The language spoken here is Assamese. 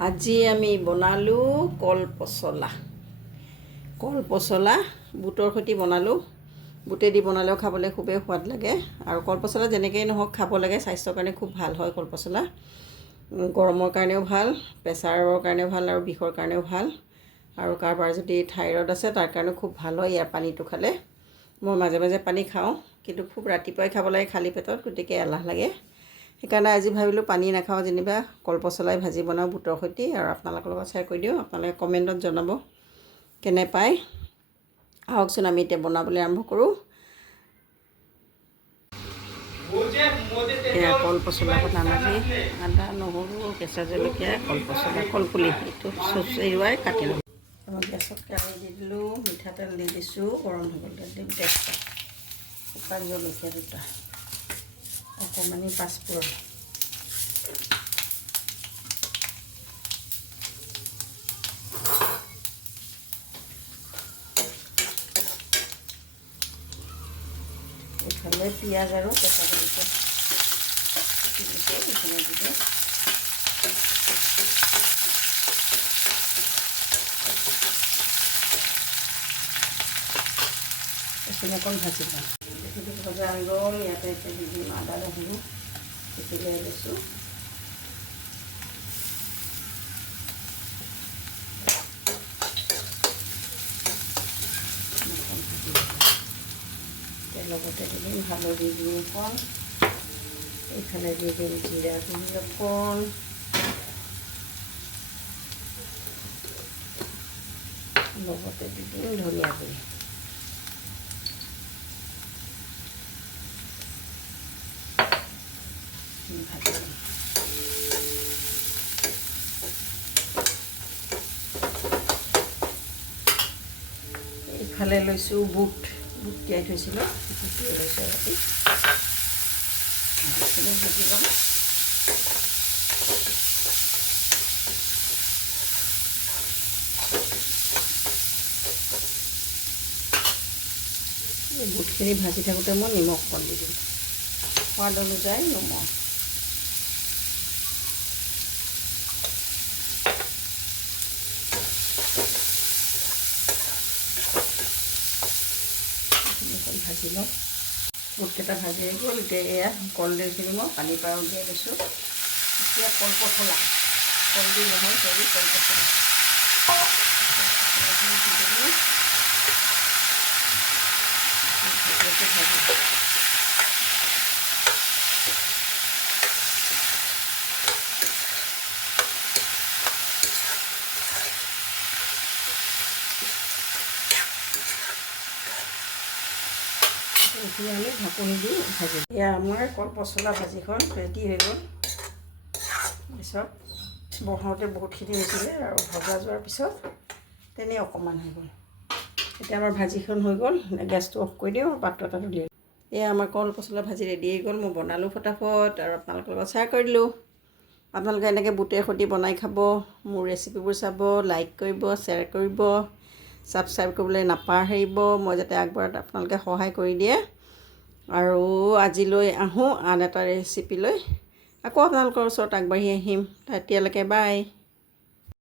আজি আমি বনালোঁ কল পচলা বুটৰ সৈতে বনালোঁ। বুটেদি বনালেও খাবলৈ খুবেই সোৱাদ লাগে আৰু কল পচলা যেনেকৈ নহওক খাব লাগে, স্বাস্থ্যৰ কাৰণে খুব ভাল হয়। কল পচলা গৰমৰ কাৰণেও ভাল, প্ৰেছাৰৰ কাৰণেও ভাল আৰু বিষৰ কাৰণেও ভাল। আৰু কাৰোবাৰ যদি থাইৰয়ড আছে তাৰ কাৰণেও খুব ভাল হয় ইয়াৰ পানীটো খালে। মই মাজে মাজে পানী খাওঁ, কিন্তু খুব ৰাতিপুৱাই খাব লাগে খালী পেটত, গতিকে এলাহ লাগে। সেইকাৰণে আজি ভাবিলোঁ পানী নাখাওঁ যেনিবা কল পচলাই ভাজি বনাওঁ বুটৰ সৈতে আৰু আপোনালোকৰ লগত শ্বেয়াৰ কৰি দিওঁ। আপোনালোকে কমেণ্টত জনাব কেনে পায়। আহকচোন আমি এতিয়া বনাবলৈ আৰম্ভ কৰোঁ। এয়া কল পচলা বনাম আজি। আদা, নহৰু, কেঁচা জলকীয়া, কল পচলা, কলপুলি এইটো চুচ এৰুৱাই কাটি ল'ম। গেছত কেৰাহী দি দিলোঁ, মিঠাতেল দি দিছোঁ, গৰম হৈ গ'ল, দিম তেজপাত, শুকান জলকীয়া দুটা, অকণমানি পাঁচফোৰণ, এইফালে পিঁয়াজ আৰু কেঁচা জলকীয়া দি দিছোঁ, এইফালে দি দিওঁ। এইখিনি অকণ ভাজি লওঁ। এইখিনি ভজা হৈ গ'ল, ইয়াতে এতিয়া দি দিম আদা নহৰু কুটি লৈ লৈছোঁ। লগতে দি দিম হালধি গুড়ি অকণ, এইফালে দি দিম জিৰা গুড়ি অকণ, লগতে দি দিম ধনিয়া গুড়ি। ভাজি দিম। এইফালে লৈছোঁ বুট তিয়াই থৈছিলোঁ, বুট লৈছোঁ ৰাতি ভাজি ল'ম। বুটখিনি ভাজি থাকোঁতে মই নিমখ অকণ দি দিম, সোৱাদ অনুযায়ী নিমখ। ভাজি লওঁ। বুটকেইটা ভাজি হৈ গ'ল, এতিয়া এয়া কলডিলখিনি মই পানী পৰা উলিয়াই লৈছোঁ। এতিয়া কল পচলা, কলডিল নহয় চৰি, কল পচলা। এইখিনি আমি ঢাকনি দি ভাজি। এয়া আমাৰ কল পচলা ভাজিখন ৰেডি হৈ গ'ল। পিছত বহাওঁতে বহুতখিনি হৈছিলে আৰু ভজা যোৱাৰ পিছত তেনেই অকণমান হৈ গ'ল। এতিয়া আমাৰ ভাজিখন হৈ গ'ল, গেছটো অফ কৰি দিওঁ, পাত্ৰ এটাত উলিয়াই। এয়া আমাৰ কল পচলা ভাজি ৰেডি হৈ গ'ল। মই বনালোঁ ফটাফট আৰু আপোনালোকৰ লগত শ্বেয়াৰ কৰি দিলোঁ। আপোনালোকে এনেকৈ বুটে সৈতে বনাই খাব। মোৰ ৰেচিপিবোৰ চাব, লাইক কৰিব, শ্বেয়াৰ কৰিব, ছাবস্ক্ৰাইব কৰিবলৈ নাপাহৰিব, মই যাতে আগবঢ়াত আপোনালোকে সহায় কৰি দিয়ে। আৰু আজিলৈ আহোঁ আন এটা ৰেচিপি লৈ, আকৌ আপোনালোকৰ ওচৰত আগবাঢ়ি আহিম। তেতিয়ালৈকে বাই।